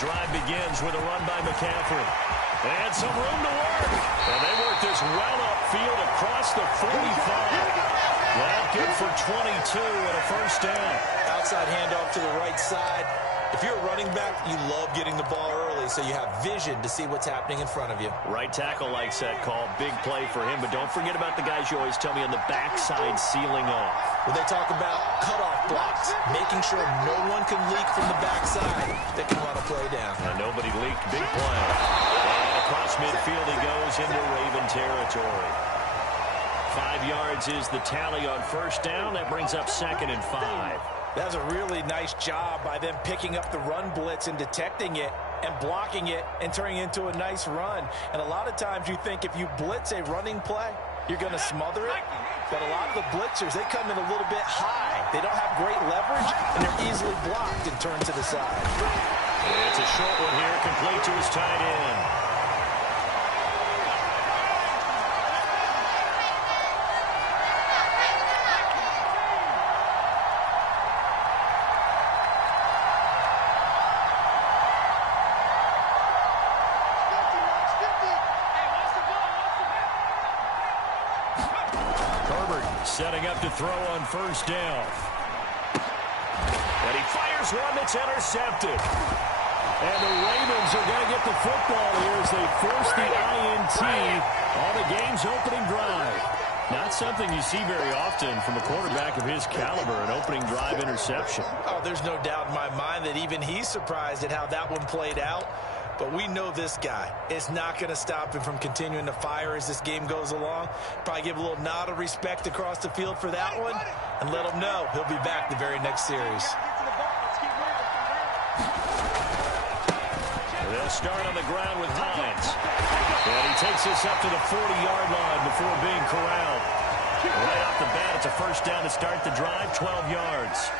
drive begins with a run by McCaffrey. And some room to work. And they work this well upfield across the 45. Well, good for 22 and a first down. Outside handoff to the right side. If you're a running back, you love getting the ball early so you have vision to see what's happening in front of you. Right tackle likes that call. Big play for him. But don't forget about the guys you always tell me on the backside sealing off. When they talk about cutoff blocks, making sure no one can leak from the backside that can run a play down. Nobody leaked. Big play. And across midfield he goes into Raven territory. 5 yards is the tally on first down. That brings up 2nd and 5. That's a really nice job by them picking up the run blitz and detecting it and blocking it and turning it into a nice run. And a lot of times you think if you blitz a running play, you're going to smother it. But a lot of the blitzers, they come in a little bit high. They don't have great leverage, and they're easily blocked and turned to the side. It's a short one here, complete to his tight end. Setting up to throw on first down. And he fires one that's intercepted. And the Ravens are going to get the football here as they force the INT on the game's opening drive. Not something you see very often from a quarterback of his caliber, an opening drive interception. Oh, there's no doubt in my mind that even he's surprised at how that one played out. But we know this guy is not going to stop him from continuing to fire as this game goes along. Probably give a little nod of respect across the field for that one and let him know he'll be back the very next series. They'll start on the ground with Hines. And he takes this up to the 40-yard line before being corralled. Right off the bat, it's a first down to start the drive, 12 yards.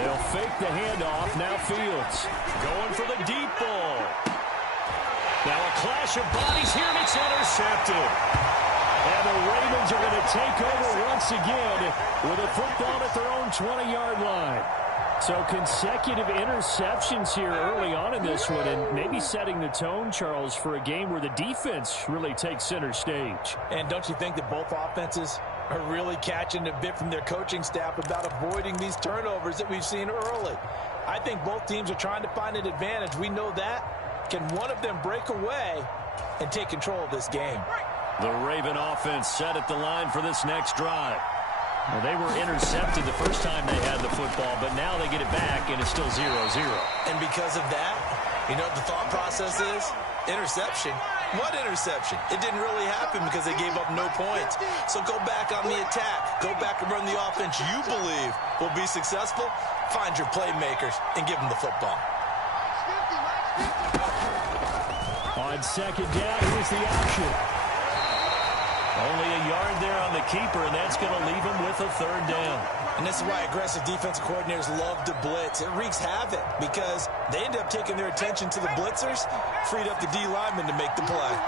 They'll fake the handoff. Now Fields going for the deep ball. Now a clash of bodies here, and it's intercepted. And the Ravens are going to take over once again with a football at their own 20-yard line. So consecutive interceptions here early on in this one, and maybe setting the tone, Charles, for a game where the defense really takes center stage. And don't you think that both offenses are really catching a bit from their coaching staff about avoiding these turnovers that we've seen early? I think both teams are trying to find an advantage. We know that. Can one of them break away and take control of this game? The Raven offense set at the line for this next drive. Well, they were intercepted the first time they had the football, but now they get it back, and it's still 0-0. And because of that, you know what the thought process is? Interception. What interception? It didn't really happen because they gave up no points. So go back on the attack. Go back and run the offense you believe will be successful. Find your playmakers and give them the football. On second down, here's the option. Only a yard there on the keeper, and that's going to leave him with a third down. And this is why aggressive defensive coordinators love to blitz. It wreaks havoc because they end up taking their attention to the blitzers, freed up the D lineman to make the play.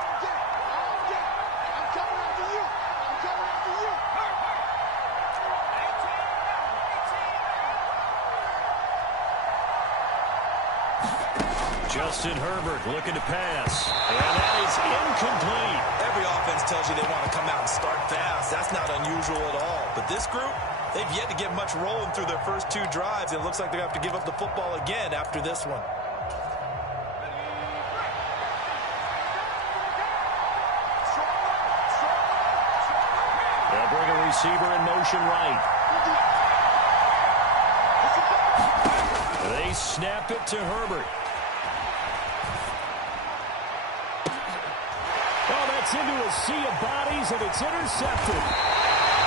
Justin Herbert looking to pass. And that is incomplete. Every offense tells you they want to come out and start fast. That's not unusual at all. But this group, they've yet to get much rolling through their first two drives. It looks like they're going to have to give up the football again after this one. They'll bring a receiver in motion right. They snap it to Herbert. Into a sea of bodies, and it's intercepted.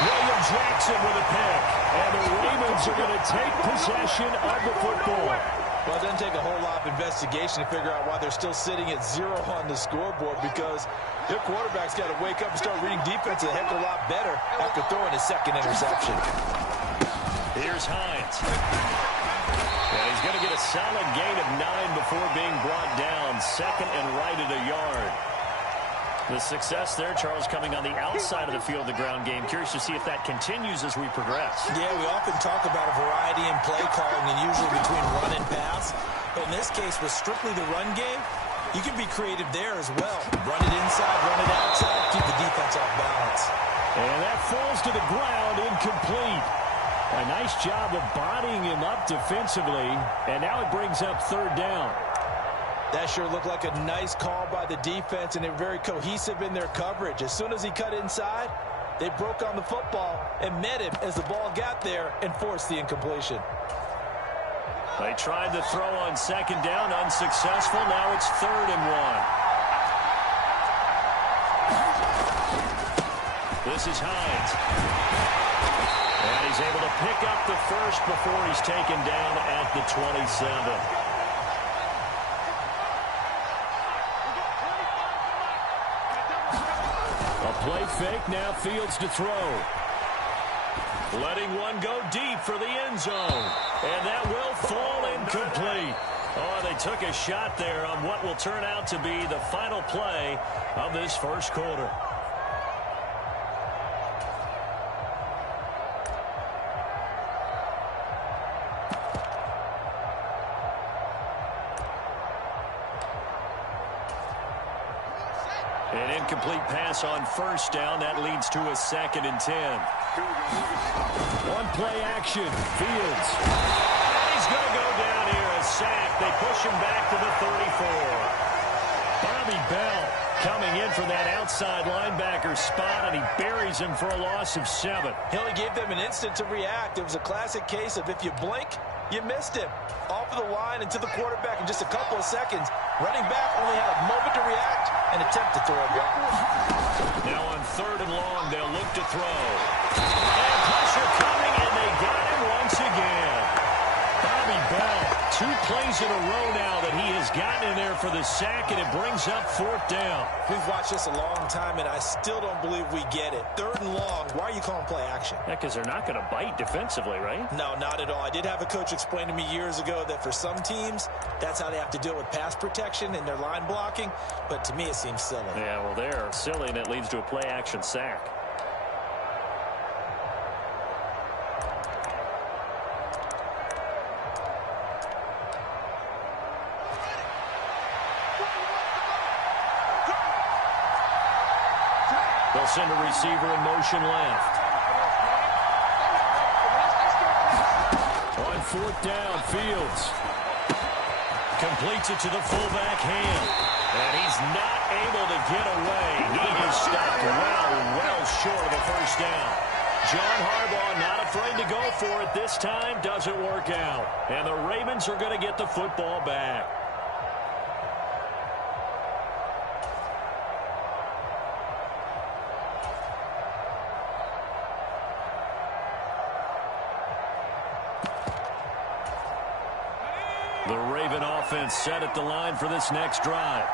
William Jackson with a pick, and the Ravens are going to take possession of the football. Well, it doesn't take a whole lot of investigation to figure out why they're still sitting at 0 on the scoreboard, because their quarterback's got to wake up and start reading defense a heck of a lot better after throwing his second interception. Here's Hines. And he's going to get a solid gain of 9 before being brought down. Second and right at a yard. The success there, Charles, coming on the outside of the field, the ground game. Curious to see if that continues as we progress. Yeah, we often talk about a variety in play calling and usually between run and pass. But in this case, with strictly the run game, you can be creative there as well. Run it inside, run it outside, keep the defense off balance. And that falls to the ground, incomplete. A nice job of bodying him up defensively, and now it brings up third down. That sure looked like a nice call by the defense, and they're very cohesive in their coverage. As soon as he cut inside, they broke on the football and met him as the ball got there and forced the incompletion. They tried the throw on second down, unsuccessful. Now it's 3rd and 1. This is Hines. And he's able to pick up the first before he's taken down at the 27. Play fake, now Fields to throw. Letting one go deep for the end zone. And that will fall incomplete. Oh, they took a shot there on what will turn out to be the final play of this first quarter. An incomplete pass on first down. That leads to a 2nd and 10. One play action. Fields. And he's going to go down here. A sack. They push him back to the 34. Bobby Bell coming in for that outside linebacker spot, and he buries him for a loss of 7. He only gave them an instant to react. It was a classic case of if you blink, you missed him. Off of the line and to the quarterback in just a couple of seconds. Running back only had a moment to react and attempt to throw a block. Now on 3rd and long, they'll look to throw. And pressure coming, and they got him once again. Bobby Bell, 2 plays in a row now that he has gotten in there for the sack, and it brings up 4th down. We've watched this a long time, and I still don't believe we get it. 3rd and long, why are you calling play action? Yeah, because they're not going to bite defensively, right? No, not at all. I did have a coach explain to me years ago that for some teams, that's how they have to deal with pass protection and their line blocking, but to me it seems silly. Yeah, well, they're silly, and it leads to a play action sack. They'll send a receiver in motion left. On 4th down, Fields completes it to the fullback hand. And he's not able to get away. He is stopped well short of a first down. John Harbaugh not afraid to go for it this time. Doesn't work out. And the Ravens are going to get the football back. The Raven offense set at the line for this next drive.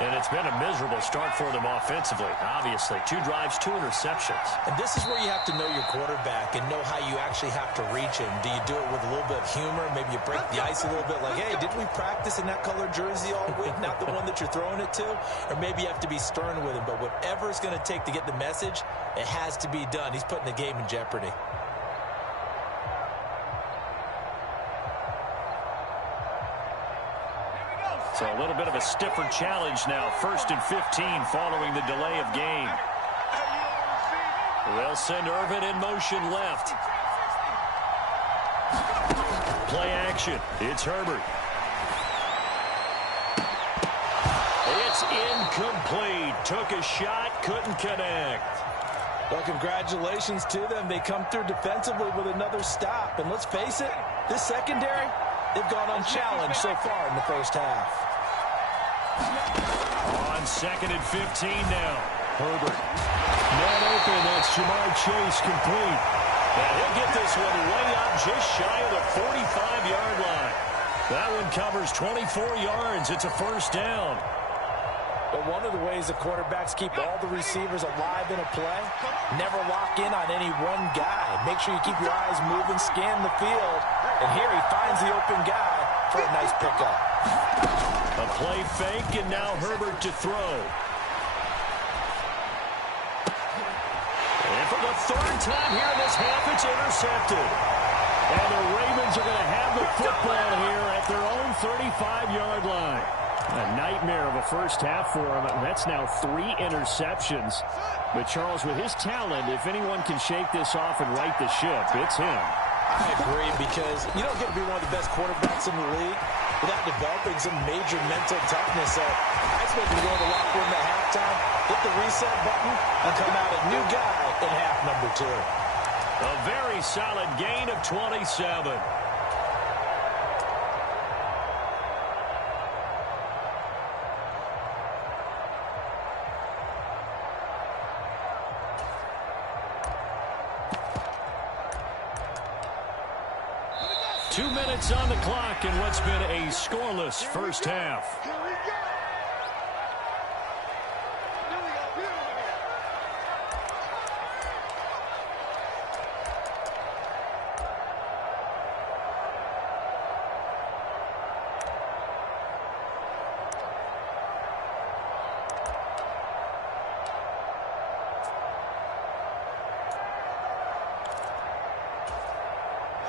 And it's been a miserable start for them offensively. Obviously, 2 drives, 2 interceptions. And this is where you have to know your quarterback and know how you actually have to reach him. Do you do it with a little bit of humor? Maybe you break the ice a little bit like, hey, didn't we practice in that colored jersey all week? Not the one that you're throwing it to? Or maybe you have to be stern with him. But whatever it's going to take to get the message, it has to be done. He's putting the game in jeopardy. So a little bit of a stiffer challenge now. 1st and 15 following the delay of game. They'll send Irvin in motion left. Play action. It's Herbert. It's incomplete. Took a shot, couldn't connect. Well, congratulations to them. They come through defensively with another stop. And let's face it, this secondary, they've gone unchallenged so far in the first half. On 2nd and 15 now. Herbert. Man open. That's Jamar Chase complete. And he'll get this one way up just shy of the 45-yard line. That one covers 24 yards. It's a first down. But one of the ways the quarterbacks keep all the receivers alive in a play, never lock in on any one guy. Make sure you keep your eyes moving, scan the field. And here he finds the open guy for a nice pickup. A play fake, and now Herbert to throw. third time here in this half, it's intercepted. And the Ravens are going to have the football here at their own 35-yard line. A nightmare of a first half for him. That's now 3 interceptions. But Charles, with his talent, if anyone can shake this off and right the ship, it's him. I agree, because you don't get to be one of the best quarterbacks in the league without developing some major mental toughness. So I expect him to go to the locker room at halftime, hit the reset button, and come out a new guy in half number 2. A very solid gain of 27. Two minutes on the clock in what's been a scoreless first half.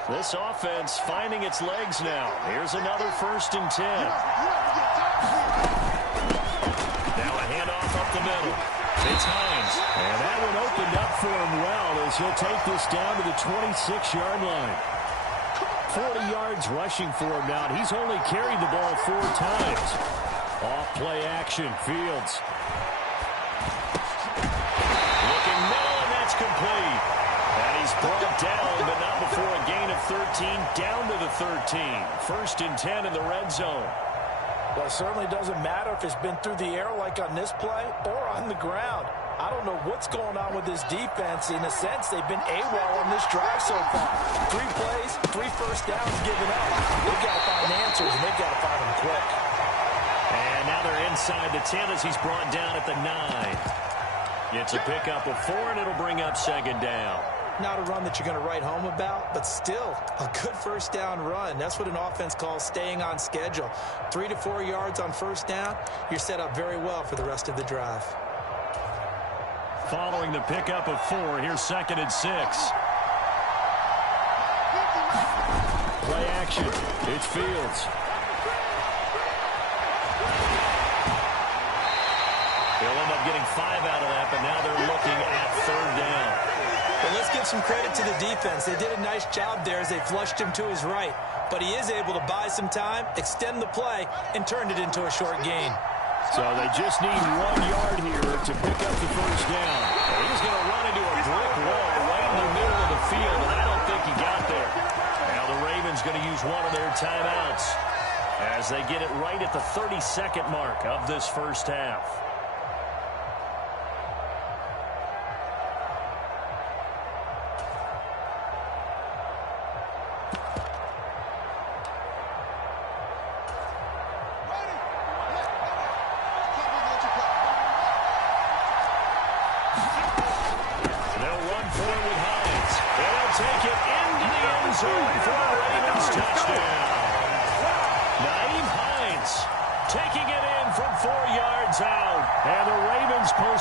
This offense finding its legs now. Here's another 1st and 10. Now a handoff up the middle. It's Hines. And that one opened up for him well as he'll take this down to the 26-yard line. 40 yards rushing for him now. He's only carried the ball 4 times. Off play action. Fields. Looking middle, and that's complete. And he's brought down, but not before a gain of 13, down to the 13. 1st and 10 in the red zone. Well, it certainly doesn't matter if it's been through the air like on this play or on the ground. I don't know what's going on with this defense. In a sense, they've been AWOL on this drive so far. 3 plays, 3 first downs given up. They've got to find answers, and they've got to find them quick. And now they're inside the 10 as he's brought down at the 9. It's a pickup of 4, and it'll bring up 2nd down. Not a run that you're going to write home about, but still a good first down run. That's what an offense calls staying on schedule. 3 to 4 yards on first down, you're set up very well for the rest of the drive. Following the pickup of 4, here's 2nd and 6. Play action. It's Fields. They'll end up getting 5 out of that, but now they're looking at 3rd down. Well, let's give some credit to the defense. They did a nice job there as they flushed him to his right. But he is able to buy some time, extend the play, and turn it into a short gain. So they just need 1 yard here to pick up the 1st down. And he's going to run into a brick wall right in the middle of the field, and I don't think he got there. Now the Ravens going to use one of their timeouts as they get it right at the 32nd mark of this first half.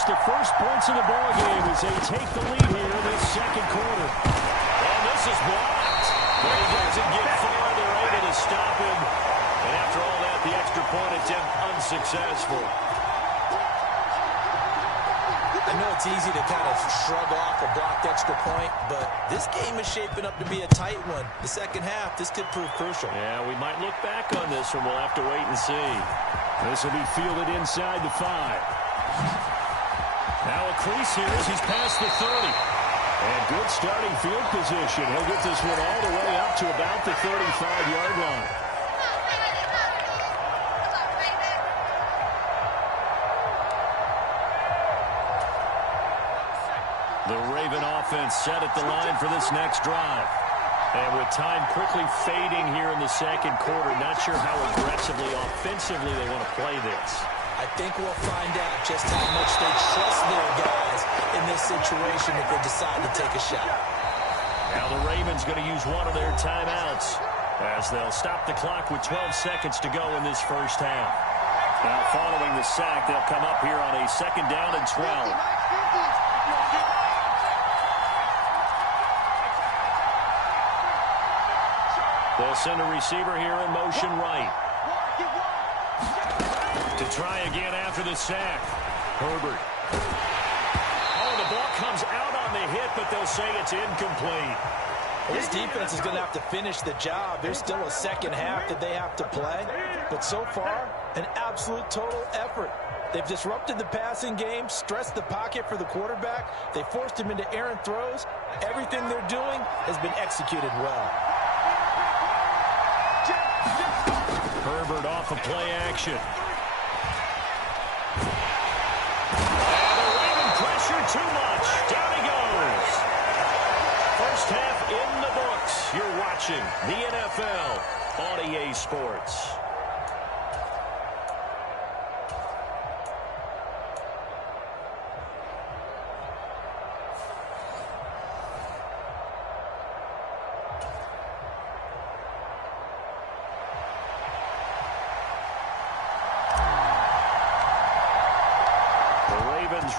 The first points of the ball game as they take the lead here in this 2nd quarter. And this is blocked. But he doesn't get far. They're able to stop him. And after all that, the extra point attempt unsuccessful. I know it's easy to kind of shrug off a blocked extra point, but this game is shaping up to be a tight one. The second half, this could prove crucial. Yeah, we might look back on this one. We'll have to wait and see. This will be fielded inside the 5. Now a crease here as he's past the 30. And good starting field position. He'll get this one all the way up to about the 35-yard line. The Raven offense set at the line for this next drive. And with time quickly fading here in the 2nd quarter, not sure how aggressively, offensively they want to play this. I think we'll find out just how much they trust their guys in this situation if they decide to take a shot. Now the Ravens going to use one of their timeouts as they'll stop the clock with 12 seconds to go in this first half. Now following the sack, they'll come up here on a 2nd down and 12. They'll send a receiver here in motion right. To try again after the sack. Herbert. Oh, the ball comes out on the hit, but they'll say it's incomplete. This defense is going to have to finish the job. There's still a second half that they have to play. But so far, an absolute total effort. They've disrupted the passing game, stressed the pocket for the quarterback. They forced him into errant throws. Everything they're doing has been executed well. Herbert off of play action. And the Raven pressure too much. Down he goes. First half in the books. You're watching the NFL on EA Sports.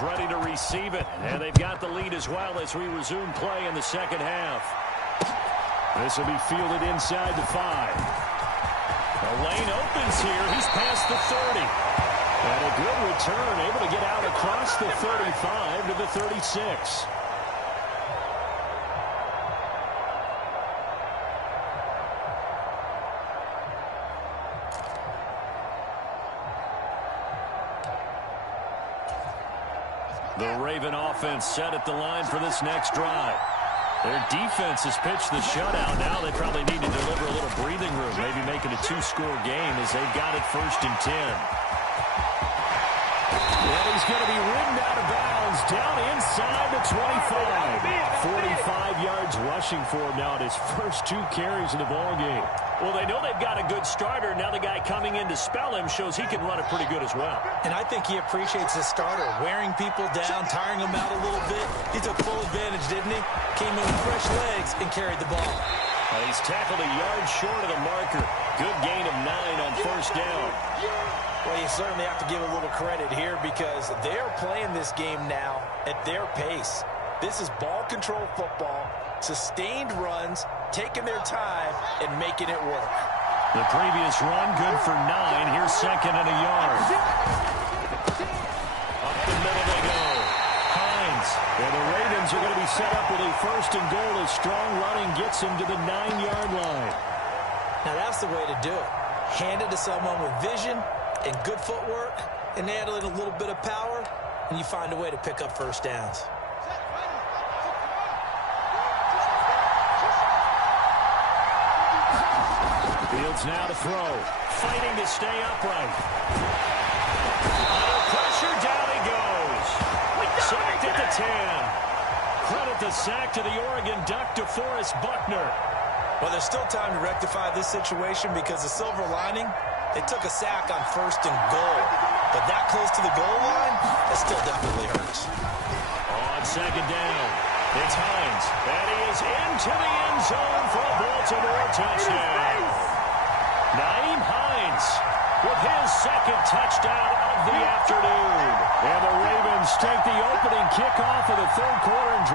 Ready to receive it, and they've got the lead as well as we resume play in the second half. This will be fielded inside the 5. The lane opens here. He's past the 30. And a good return, able to get out across the 35 to the 36. The Raven offense set at the line for this next drive. Their defense has pitched the shutout. Now they probably need to deliver a little breathing room, maybe make it a 2-score game as they've got it 1st and 10. And he's going to be ridden out of bounds down inside the 25. 45 yards rushing for him now at his first 2 carries of the ballgame. Well, they know they've got a good starter. Now the guy coming in to spell him shows he can run it pretty good as well. And I think he appreciates the starter, wearing people down, tiring them out a little bit. He took full advantage, didn't he? Came in with fresh legs and carried the ball. He's tackled a yard short of the marker. Good gain of 9 on 1st down. Well, you certainly have to give a little credit here because they're playing this game now at their pace. This is ball control football, sustained runs, taking their time, and making it work. The previous run, good for 9. Here's 2nd and a yard. Up the middle they go. Hines. And the Ravens are going to be set up with a 1st and goal as strong running gets him to the 9-yard line. Now that's the way to do it. Hand it to someone with vision and good footwork, and add in a little bit of power, and you find a way to pick up 1st downs. Fields now to throw. Fighting to stay upright. Under pressure, down he goes. Sacked at the 10. Credit the sack to the Oregon Duck, DeForest Buckner. Well, there's still time to rectify this situation because the silver lining, they took a sack on 1st and goal. But that close to the goal line, that still definitely hurts. On 2nd down, it's Hines. And he is into the end zone for a Baltimore touchdown. Naeem Hines with his 2nd touchdown of the afternoon. And the Ravens take the opening kickoff of the 3rd quarter and